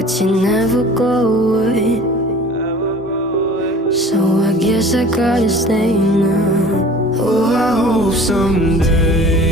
but you never go away. So I guess I gotta stay now. Oh, I hope someday